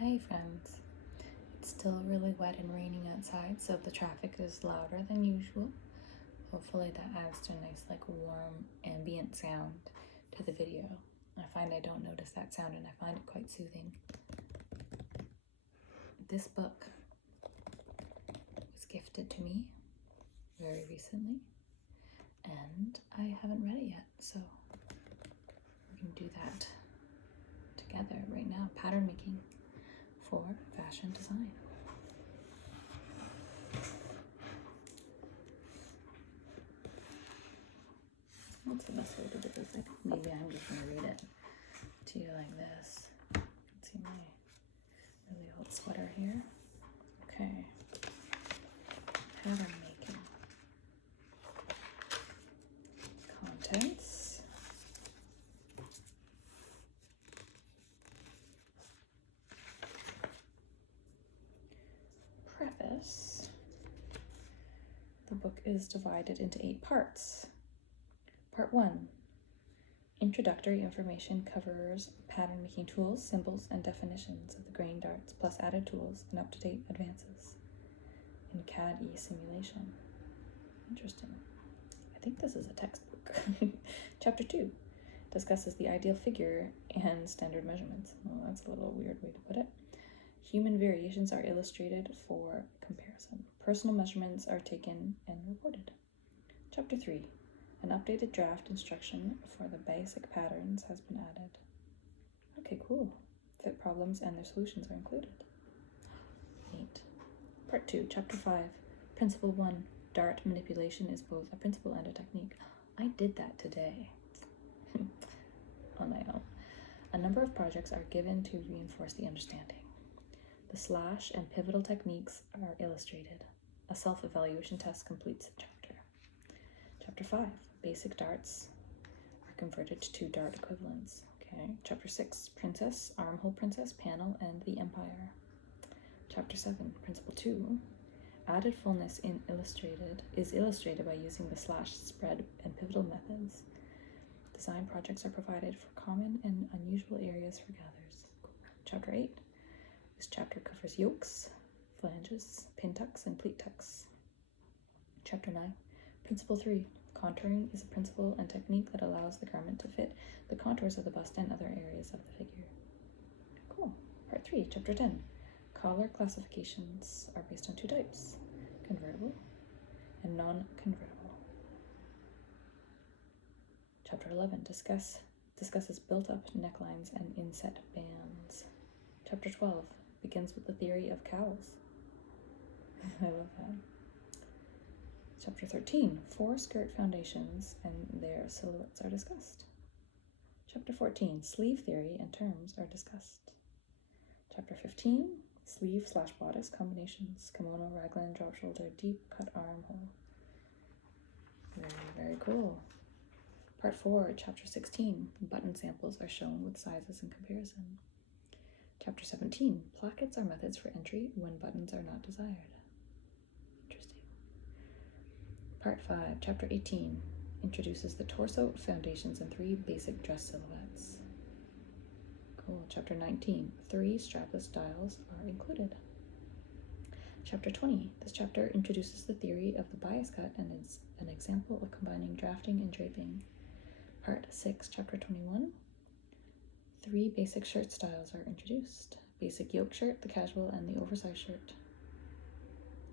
Hi friends. It's still really wet and raining outside, so the traffic is louder than usual. Hopefully that adds to a nice warm ambient sound to the video. I find I don't notice that sound and I find it quite soothing. This book was gifted to me very recently and I haven't read it yet, so we're going to do that together right now. Pattern making for fashion design. What's the best way to do this? I think maybe I'm just going to read it to you like this. Let's see my really old sweater here. Okay. Pattern making. Contents. Preface. The book is divided into 8 parts. Part 1. Introductory information covers pattern making tools, symbols, and definitions of the grain darts, plus added tools and up-to-date advances in CAD-E simulation. Interesting. I think this is a textbook. Chapter 2 discusses the ideal figure and standard measurements. Well, that's a little weird way to put it. Human variations are illustrated for comparison. Personal measurements are taken and reported. Chapter 3. An updated draft instruction for the basic patterns has been added. Okay, cool. Fit problems and their solutions are included. Neat. Part 2, Chapter 5. Principle 1. Dart manipulation is both a principle and a technique. I did that today on my own. A number of projects are given to reinforce the understanding. The slash and pivotal techniques are illustrated. A self-evaluation test completes the chapter. Chapter 5. Basic darts are converted to dart equivalents. Okay. Chapter 6. Princess, armhole princess, panel, and the empire. Chapter 7. Principle 2. Added fullness is illustrated by using the slash, spread, and pivotal methods. Design projects are provided for common and unusual areas for gathers. Chapter 8. This chapter covers yokes, flanges, pin tucks, and pleat tucks. Chapter 9. Principle 3. Contouring is a principle and technique that allows the garment to fit the contours of the bust and other areas of the figure. Cool. Part 3. Chapter 10. Collar classifications are based on 2 types, convertible and non-convertible. Chapter 11 discusses built-up necklines and inset bands. Chapter 12 begins with the theory of cowls. I love that. Chapter 13, 4 skirt foundations and their silhouettes are discussed. Chapter 14, sleeve theory and terms are discussed. Chapter 15, sleeve/bodice combinations, kimono, raglan, drop shoulder, deep cut armhole. Very, very cool. Part 4, Chapter 16, button samples are shown with sizes in comparison. Chapter 17, plackets are methods for entry when buttons are not desired. Interesting. Part 5, Chapter 18, introduces the torso foundations and 3 basic dress silhouettes. Cool. Chapter 19, 3 strapless styles are included. Chapter 20, this chapter introduces the theory of the bias cut and is an example of combining drafting and draping. Part 6, Chapter 21, 3 basic shirt styles are introduced. Basic yoke shirt, the casual, and the oversized shirt.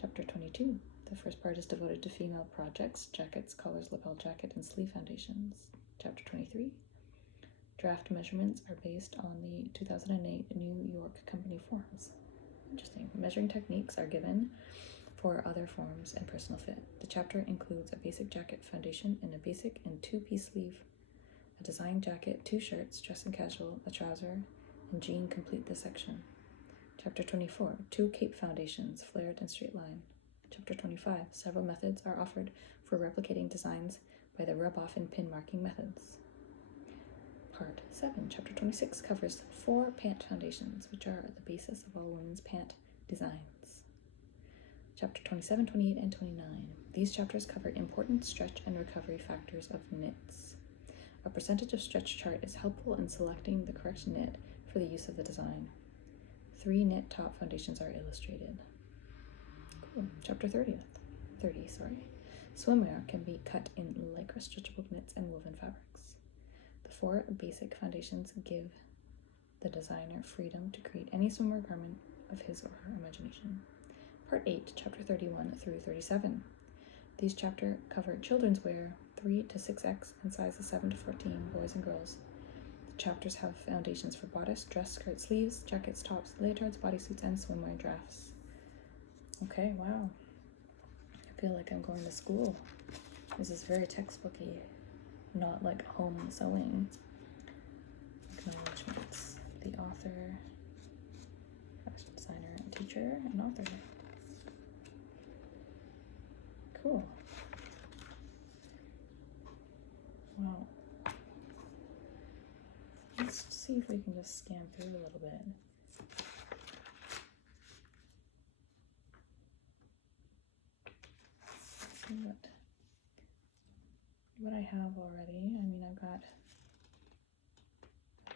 Chapter 22. The first part is devoted to female projects, jackets, collars, lapel jacket, and sleeve foundations. Chapter 23. Draft measurements are based on the 2008 New York Company forms. Interesting. Measuring techniques are given for other forms and personal fit. The chapter includes a basic jacket foundation and a basic and 2-piece sleeve. A design jacket, 2 shirts, dress and casual, a trouser, and jean complete this section. Chapter 24, 2 cape foundations, flared and straight line. Chapter 25, several methods are offered for replicating designs by the rub-off and pin marking methods. Part 7, Chapter 26 covers 4 pant foundations, which are the basis of all women's pant designs. Chapter 27, 28, and 29. These chapters cover important stretch and recovery factors of knits. A percentage of stretch chart is helpful in selecting the correct knit for the use of the design. 3 knit top foundations are illustrated. Cool. Chapter 30. Swimwear can be cut in lycra, stretchable knits, and woven fabrics. The 4 basic foundations give the designer freedom to create any swimwear garment of his or her imagination. Part 8, Chapter 31 through 37. These chapters cover children's wear, 3 to 6X, and sizes 7 to 14, boys and girls. The chapters have foundations for bodice, dress, skirt, sleeves, jackets, tops, leotards, bodysuits, and swimwear drafts. Okay, wow. I feel like I'm going to school. This is very textbooky, not like home sewing. Acknowledgements. The author, fashion designer, teacher, and author. Cool. Wow. Let's see if we can just scan through a little bit. See what I have already. I mean, I've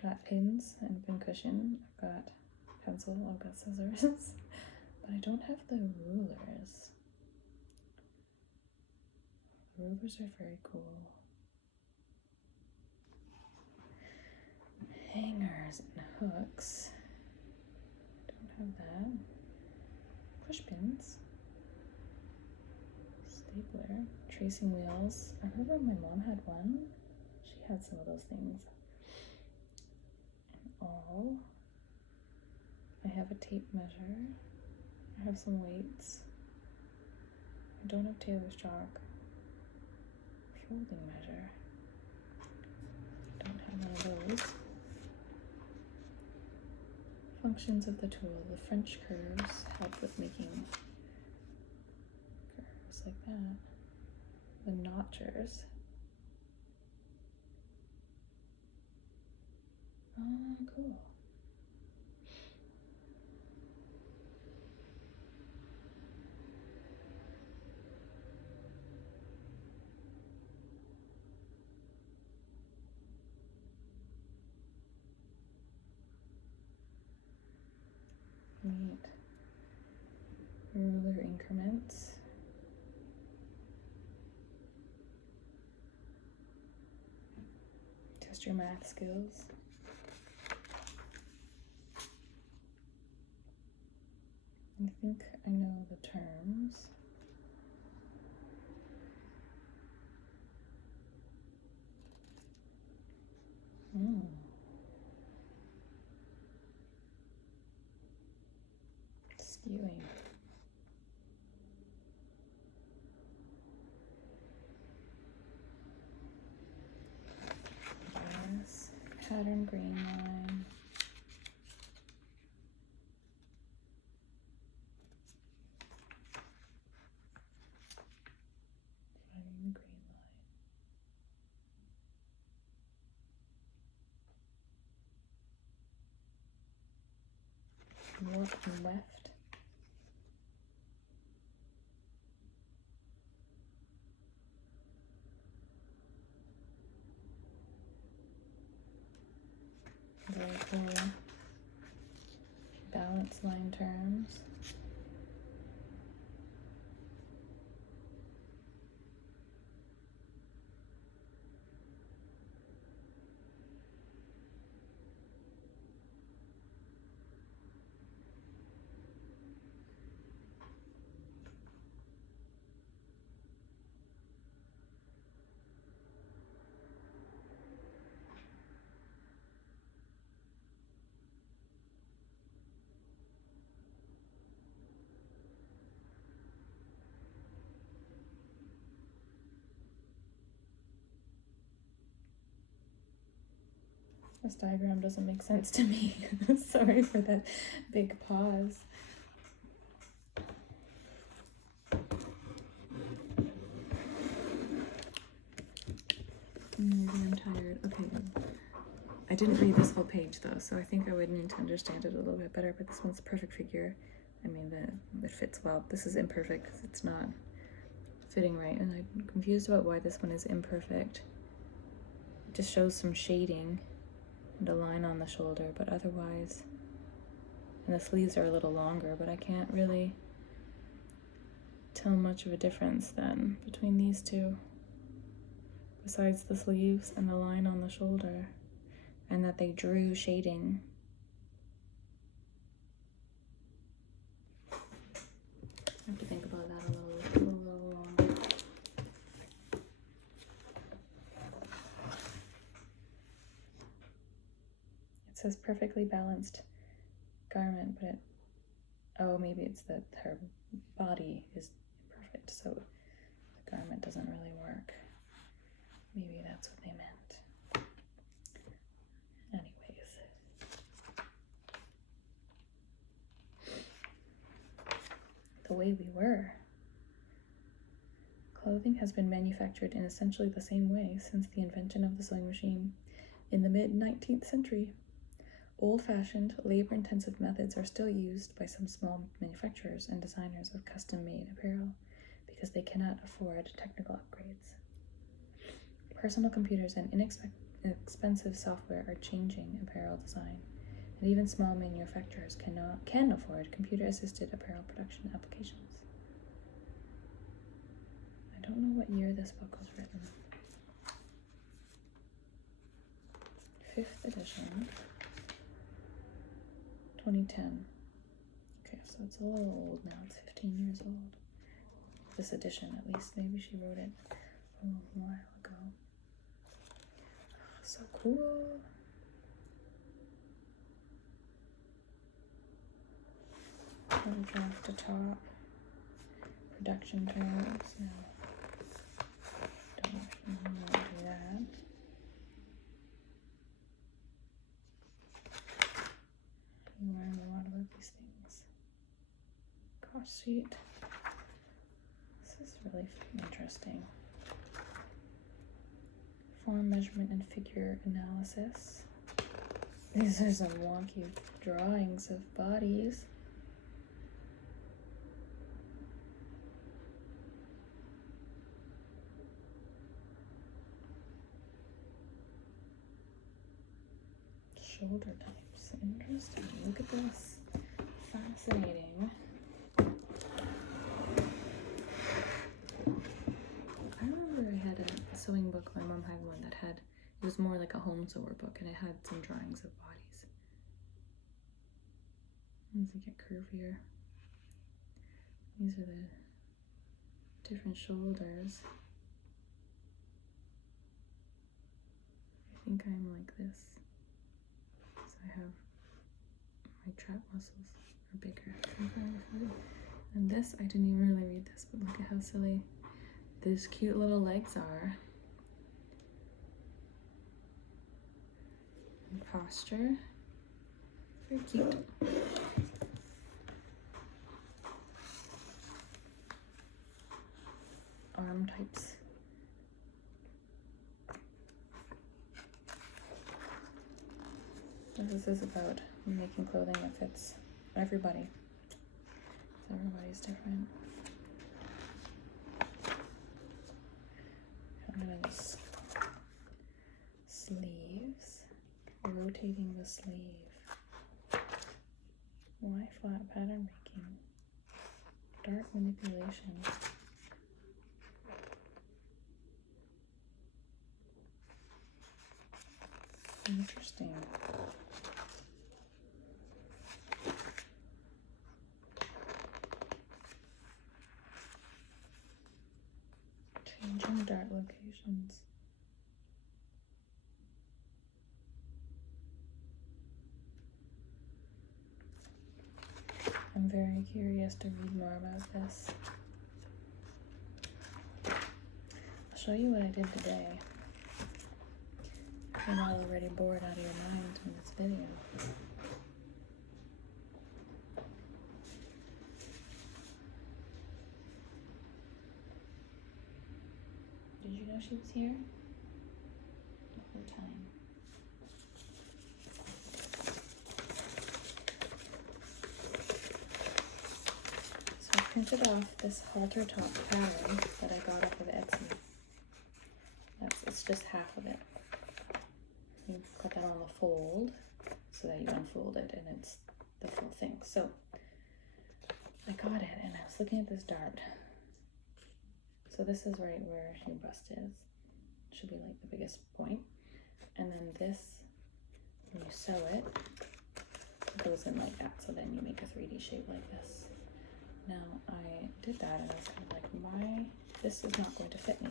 got pins and pin cushion. I've got pencil. I've got scissors, but I don't have the rulers. The rulers are very cool. Hangers and hooks. Don't have that. Push pins. Stapler. Tracing wheels. I remember my mom had one. She had some of those things. And all. I have a tape measure. I have some weights. I don't have Taylor's chalk. Folding measure. Don't have one of those. Functions of the tool. The French curves help with making curves like that. The notchers. Oh, cool. Neat. Ruler increments. Test your math skills. I think I know the terms. Skewing. Yes. Pattern grain line. Finding the grain line. Warp and weft. Very cool. Balance line terms. This diagram doesn't make sense to me. Sorry for that big pause. Maybe I'm tired. Okay. I didn't read this whole page though, so I think I would need to understand it a little bit better, but this one's a perfect figure. I mean, it fits well. This is imperfect because it's not fitting right, and I'm confused about why this one is imperfect. It just shows some shading and a line on the shoulder, but otherwise And the sleeves are a little longer, but I can't really tell much of a difference then between these two, besides the sleeves and the line on the shoulder, and that they drew shading. I have to think about that a little longer. It says perfectly balanced garment, but maybe it's that her body is perfect, so the garment doesn't really work. Maybe that's what they meant. Anyways. The way we were. Clothing has been manufactured in essentially the same way since the invention of the sewing machine in the mid-19th century. Old-fashioned, labor-intensive methods are still used by some small manufacturers and designers of custom-made apparel because they cannot afford technical upgrades. Personal computers and inexpensive software are changing apparel design, and even small manufacturers can afford computer-assisted apparel production applications. I don't know what year this book was written. 5th edition. 2010. Okay, so it's a little old now. It's 15 years old. This edition, at least. Maybe she wrote it a little while ago. Oh, so cool. Draft to top. Production terms. No. Don't want to do that. You learn a lot about these things. Cost sheet. This is really interesting. Form, measurement, and figure analysis. These are some wonky drawings of bodies. Shoulder types. Interesting. Look at this. Fascinating. I remember I had a sewing book. My mom had one that had, it was more like a home sewer book, and it had some drawings of bodies. As they get curvier. These are the different shoulders. I think I'm like this. So I have my trap muscles are bigger. And this, I didn't even really read this, but look at how silly these cute little legs are. And posture. Very cute. Arm types. This is about making clothing that fits everybody. So everybody's different. I'm gonna use sleeves. Rotating the sleeve. Why flat pattern making? Dart manipulation. Interesting. Changing dart locations. I'm very curious to read more about this. I'll show you what I did today. You're not already bored out of your mind in this video. Did you know she was here? The whole time. So I printed off this halter top pattern that I got off of Etsy. It's just half of it. You put that on the fold so that you unfold it and it's the full thing. So I got it, and I was looking at this dart. So this is right where your bust is. Should be like the biggest point. And then this, when you sew it, it goes in like that. So then you make a 3D shape like this. Now I did that, and I was kind of like, why? This is not going to fit me.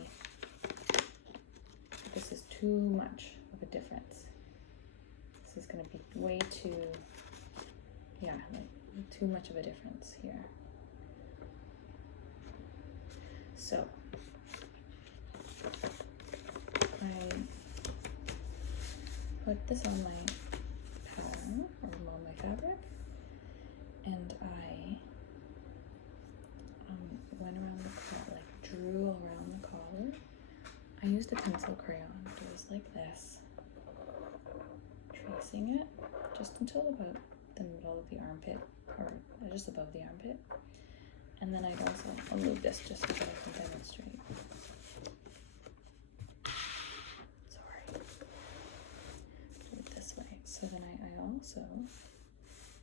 This is too much of a difference. This is going to be way too, yeah, like too much of a difference here. So I put this on my pattern, or on my fabric, and I went around the collar, like drew around the collar. I used a pencil crayon, it was like this, tracing it just until about the middle of the armpit, or just above the armpit. And then I'll move this just so that I can demonstrate. Sorry. Do it this way. So then I also,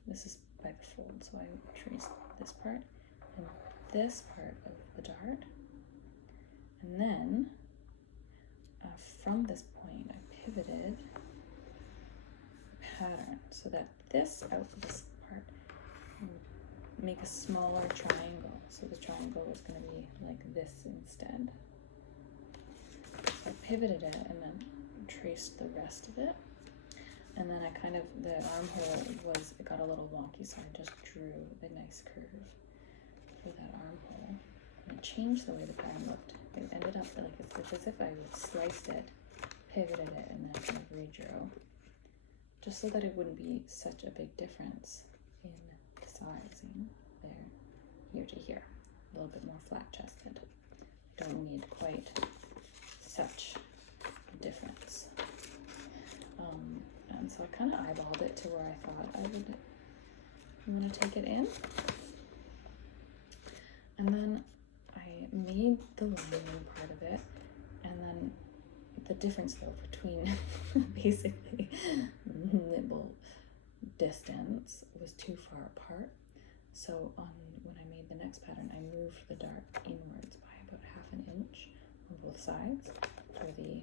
this is by the fold, so I traced this part and this part of the dart. And then from this point, I pivoted the pattern so that this part would make a smaller triangle. So the triangle was going to be like this instead. So I pivoted it and then traced the rest of it. And then I kind of, the armhole it got a little wonky, so I just drew a nice curve for that armhole. And it changed the way the pattern looked. It ended up like it's as if I sliced it, pivoted it, and then kind of redrew, just so that it wouldn't be such a big difference in the sizing there, here to here. A little bit more flat-chested. Don't need quite such a difference. And so I kind of eyeballed it to where I thought I would want to take it in. And then I made the lining part of it, and then the difference though between basically nibble distance was too far apart. So when I made the next pattern, I moved the dart inwards by about 1/2 inch on both sides for the,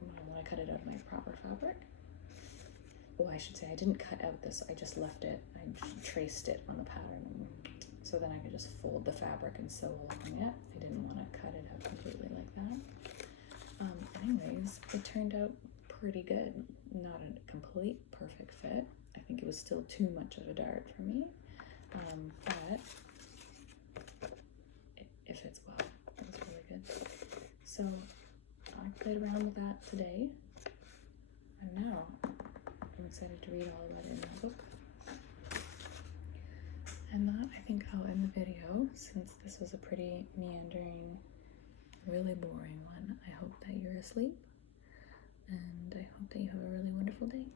when I cut it out of my proper fabric. Oh, I should say I didn't cut out this, I just left it, I traced it on the pattern, so then I could just fold the fabric and sew along it. I didn't want to cut it out completely like that. Anyways, it turned out pretty good. Not a complete perfect fit. I think it was still too much of a dart for me, but it fits well. It was really good. So I played around with that today, and now I'm excited to read all about it in the book. And that, I think I'll end the video, since this was a pretty meandering, really boring one. I hope that you're asleep, and I hope that you have a really wonderful day.